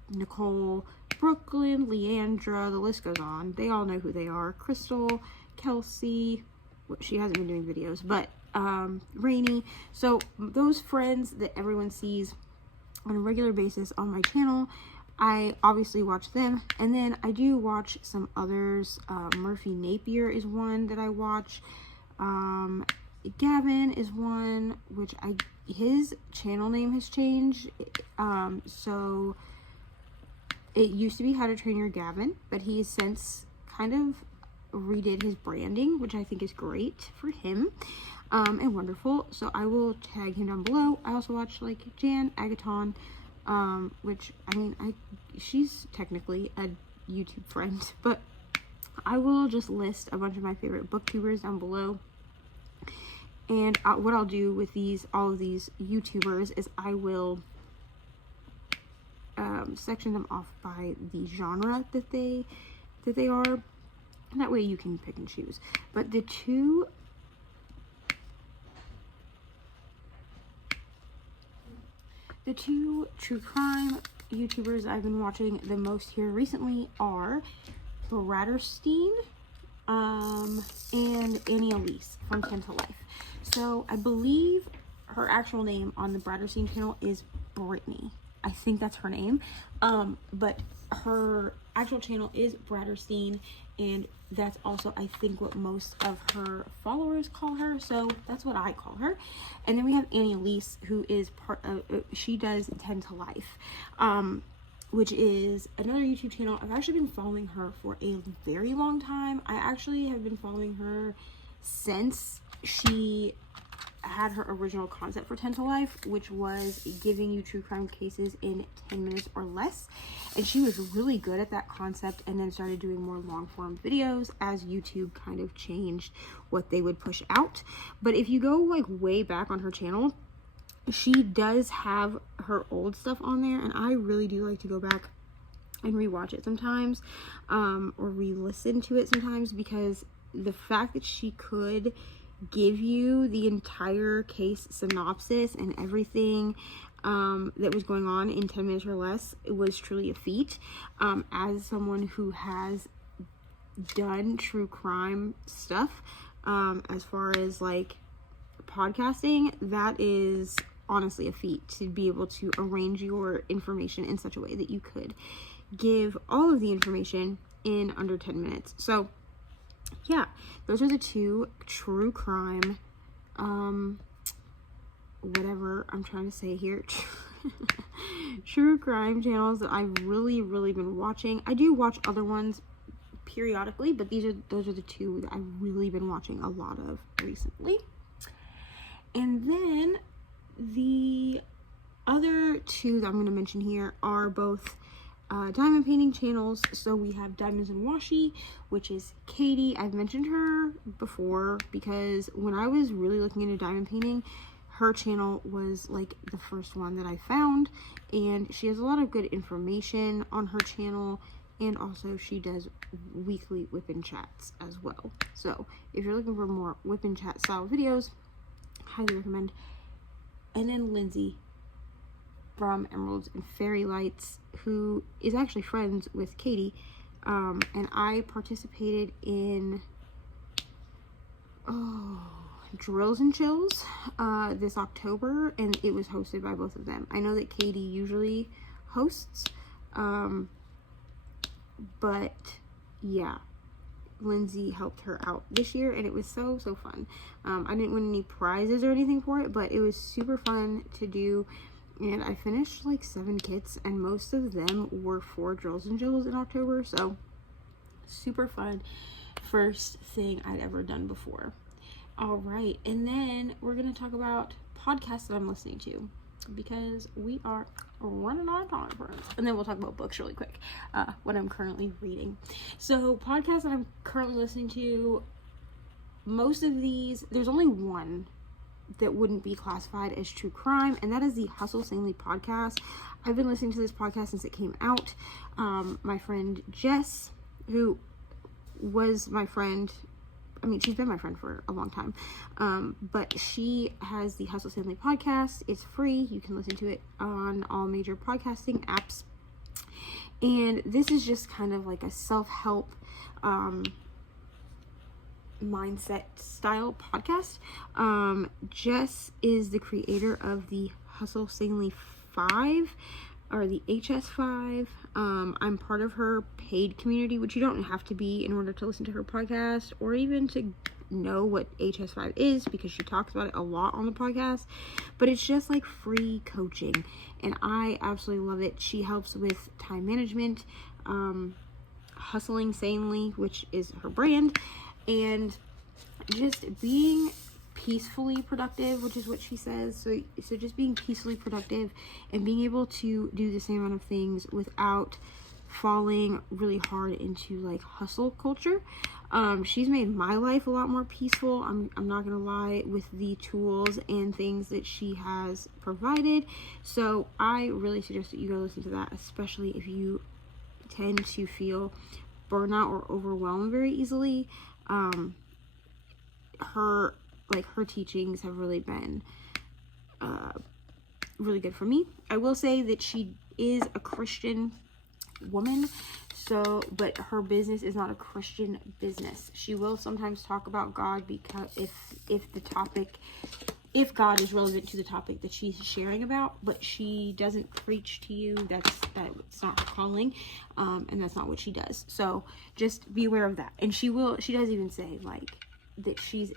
Nicole, Brooklyn, Leandra, the list goes on. They all know who they are. Crystal, Kelsey, she hasn't been doing videos, but Reni. So those friends that everyone sees on a regular basis on my channel, I obviously watch them, and then I do watch some others. Murphy Napier is one that I watch. Gavin is one, which his channel name has changed. So it used to be How to Train Your Gavin, but he has since kind of redid his branding, which I think is great for him, and wonderful. So I will tag him down below. I also watch like Jan Agaton, which I mean, she's technically a YouTube friend, but I will just list a bunch of my favorite booktubers down below. And what I'll do with all of these YouTubers is I will section them off by the genre that they are. And that way you can pick and choose. But the two true crime YouTubers I've been watching the most here recently are Bratterstein and Annie Elise from 10 to Life. So I believe her actual name on the Bratterstein channel is Brittany. I think that's her name. But her actual channel is Bratterstein, and that's also, I think, what most of her followers call her. So that's what I call her. And then we have Annie Elise, who is part of, she does 10 to Life, which is another YouTube channel. I've actually been following her for a very long time. I actually have been following her since she had her original concept for 10 to Life, which was giving you true crime cases in 10 minutes or less. And she was really good at that concept, and then started doing more long form videos as YouTube kind of changed what they would push out. But if you go like way back on her channel, she does have her old stuff on there, and I really do like to go back and rewatch it sometimes, or re-listen to it sometimes, because the fact that she could give you the entire case synopsis and everything that was going on in 10 minutes or less, it was truly a feat. As someone who has done true crime stuff, as far as like podcasting, that is honestly a feat, to be able to arrange your information in such a way that you could give all of the information in under 10 minutes. So yeah, those are the two true crime, whatever I'm trying to say here, true crime channels that I've really been watching. I do watch other ones periodically, but those are the two that I've really been watching a lot of recently. And then the other two that I'm going to mention here are both diamond painting channels. So we have Diamonds and Washi, which is Katie. I've mentioned her before because when I was really looking into diamond painting, her channel was like the first one that I found, and she has a lot of good information on her channel, and also she does weekly WIP Chats as well. So if you're looking for more WIP Chat style videos, highly recommend. And then Lindsay from Emeralds and Fairy Lights, who is actually friends with Katie, and I participated in Drills and Chills this October, and it was hosted by both of them. I know that Katie usually hosts, but yeah, Lindsay helped her out this year, and it was so fun. I didn't win any prizes or anything for it, but it was super fun to do. and I finished like 7 kits, and most of them were for Drills and Jills in October, so super fun. First thing I'd ever done before. All right, and then we're gonna talk about podcasts that I'm listening to, because we are running out of time, friends. And then we'll talk about books really quick, what I'm currently reading. So podcasts that I'm currently listening to, most of these, there's only one that wouldn't be classified as true crime, and that is the Hustle Sanely podcast. I've been listening to this podcast since it came out. My friend Jess, who was my friend, I mean, she's been my friend for a long time, but she has the Hustle Sanely podcast. It's free. You can listen to it on all major podcasting apps. And this is just kind of like a self-help mindset style podcast. Jess is the creator of the Hustle Sanely 5, or the HS5. I'm part of her paid community, which you don't have to be in order to listen to her podcast, or even to know what HS5 is, because she talks about it a lot on the podcast. But it's just like free coaching, and I absolutely love it. She helps with time management, hustling sanely, which is her brand, and just being peacefully productive, which is what she says. So just being peacefully productive and being able to do the same amount of things without falling really hard into like hustle culture. She's made my life a lot more peaceful. I'm not gonna lie, with the tools and things that she has provided. So I really suggest that you go listen to that, especially if you tend to feel burnout or overwhelmed very easily. Her teachings have really been really good for me. I will say that she is a Christian woman, but her business is not a Christian business. She will sometimes talk about God, because if God is relevant to the topic that she's sharing about, but she doesn't preach to you. That's not her calling, and that's not what she does. So just be aware of that. And she does even say like that she's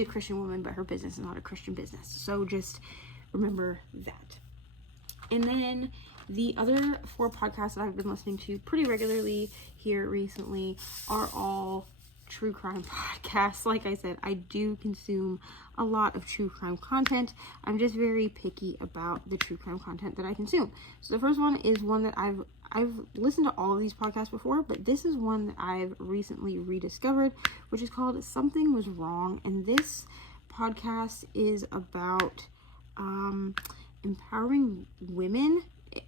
a Christian woman, but her business is not a Christian business. So just remember that. And then the other 4 podcasts that I've been listening to pretty regularly here recently are all true crime podcasts. Like I said, I do consume a lot of true crime content. I'm just very picky about the true crime content that I consume. So the first one is one that I've listened to all of these podcasts before, but this is one that I've recently rediscovered, which is called Something Was Wrong. And this podcast is about empowering women.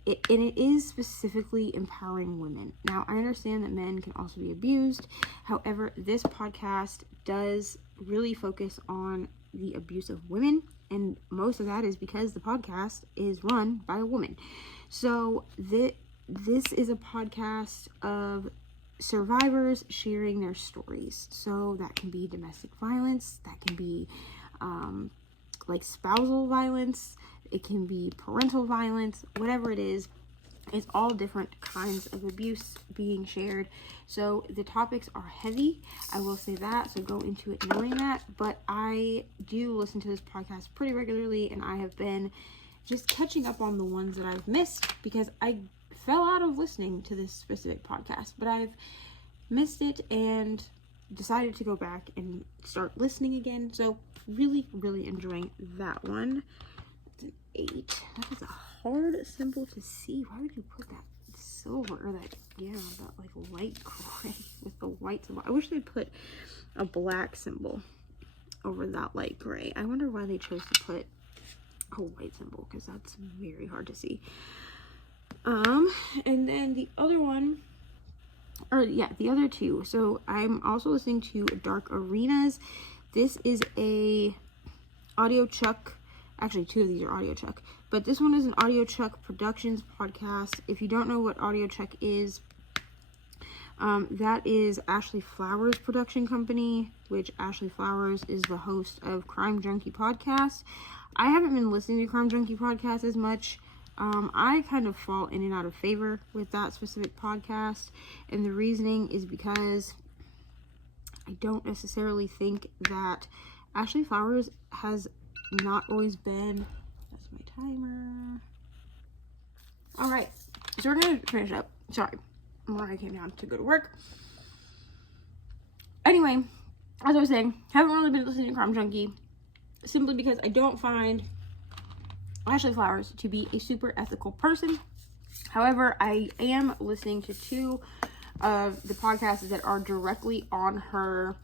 And it is specifically empowering women. Now, I understand that men can also be abused. However, this podcast does really focus on the abuse of women, and most of that is because the podcast is run by a woman. So this is a podcast of survivors sharing their stories. So that can be domestic violence, that can be like spousal violence, it can be parental violence, whatever it is. It's all different kinds of abuse being shared. So the topics are heavy, I will say that, so go into it knowing that. But I do listen to this podcast pretty regularly, and I have been just catching up on the ones that I've missed, because I fell out of listening to this specific podcast, but I've missed it and decided to go back and start listening again. So really, really enjoying that one. 8. That is a hard symbol to see. Why would you put that silver, or that like light gray with the white symbol? I wish they'd put a black symbol over that light gray. I wonder why they chose to put a white symbol, because that's very hard to see. And then the other one, the other 2. So I'm also listening to Dark Arenas. This is a Audio Chuck. Actually, 2 of these are Audio Chuck, but this one is an Audio Chuck Productions podcast. If you don't know what Audio Chuck is, that is Ashley Flowers' production company, which Ashley Flowers is the host of Crime Junkie podcast. I haven't been listening to Crime Junkie podcast as much. I kind of fall in and out of favor with that specific podcast, and the reasoning is because I don't necessarily think that Ashley Flowers has not always been. That's my timer. All right, so we're gonna finish up. Sorry, I came down to go to work. Anyway, as I was saying, haven't really been listening to Crime Junkie simply because I don't find Ashley Flowers to be a super ethical person. However, I am listening to 2 of the podcasts that are directly on her,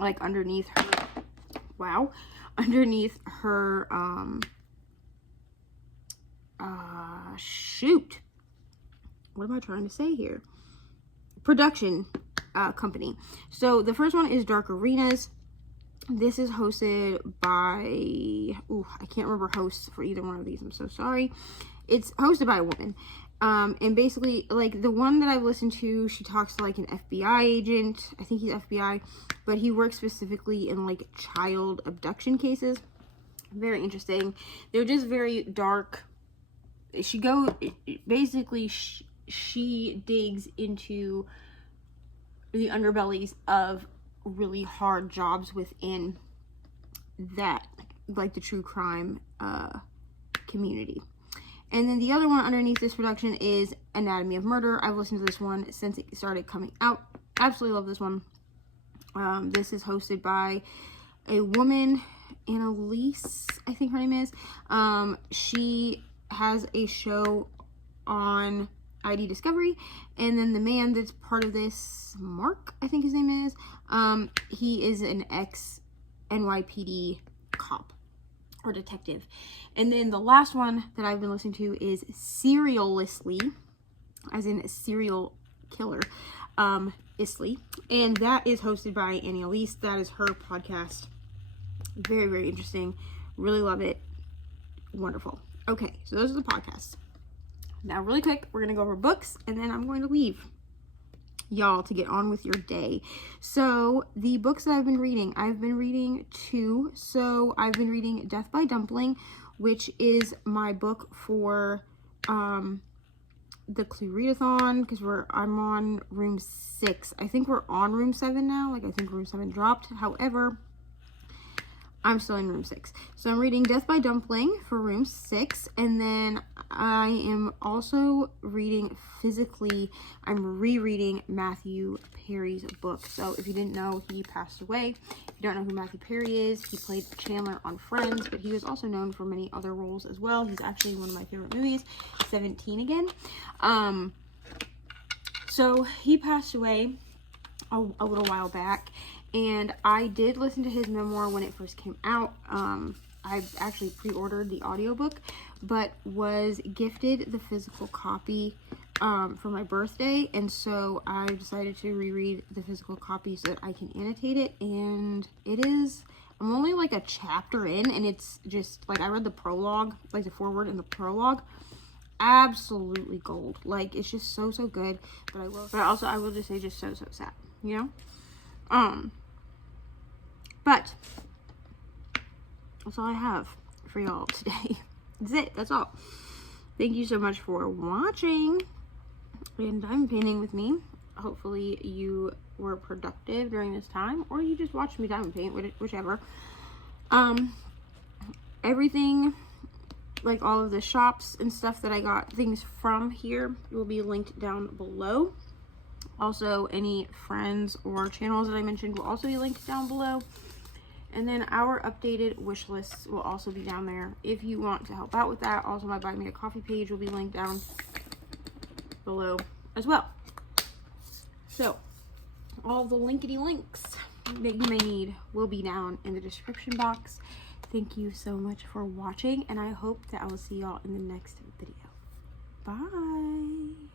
like underneath her, shoot, what am I trying to say here? Production company. So the first one is Dark Arenas. This is hosted by, I can't remember hosts for either one of these. I'm so sorry. It's hosted by a woman. And basically, like, the one that I've listened to, she talks to, like, an FBI agent. I think he's FBI, but he works specifically in, like, child abduction cases. Very interesting. They're just very dark. She digs into the underbellies of really hard jobs within that, like, the true crime community. And then the other one underneath this production is Anatomy of Murder. I've listened to this one since it started coming out. Absolutely love this one. This is hosted by a woman, Annalise, I think her name is. She has a show on ID Discovery, and then the man that's part of this, Mark, I think his name is, he is an ex-NYPD cop or detective. And then the last one that I've been listening to is Serialistly, as in serial killer, Isley, and that is hosted by Annalise. That is her podcast. Very, very interesting. Really love it. Wonderful. Okay, so those are the podcasts. Now, really quick, we're going to go over books, and then I'm going to leave y'all to get on with your day. So, the books that I've been reading 2. So, I've been reading Death by Dumpling, which is my book for the Clue Readathon, because I'm on room 6. I think we're on room 7 now. Like, I think room 7 dropped. However, I'm still in room 6. So I'm reading Death by Dumpling for room 6. And then I am also reading physically, I'm rereading Matthew Perry's book. So if you didn't know, he passed away. If you don't know who Matthew Perry is, he played Chandler on Friends, but he was also known for many other roles as well. He's actually in one of my favorite movies, 17 Again. So he passed away a little while back. And I did listen to his memoir when it first came out. I actually pre-ordered the audiobook, but was gifted the physical copy for my birthday. And so I decided to reread the physical copy so that I can annotate it. And it is, I'm only like a chapter in, and it's just, like, I read the prologue, like the foreword and the prologue. Absolutely gold. Like, it's just so, so good. But I will just say just so, so sad, you know? But that's all I have for y'all today. That's it. That's all. Thank you so much for watching and diamond painting with me. Hopefully you were productive during this time, or you just watched me diamond paint, whichever. Everything, like all of the shops and stuff that I got things from here, will be linked down below. Also, any friends or channels that I mentioned will also be linked down below. And then our updated wish lists will also be down there if you want to help out with that. Also, my Buy Me a Coffee page will be linked down below as well. So, all the linkity links that you may need will be down in the description box. Thank you so much for watching, and I hope that I will see y'all in the next video. Bye!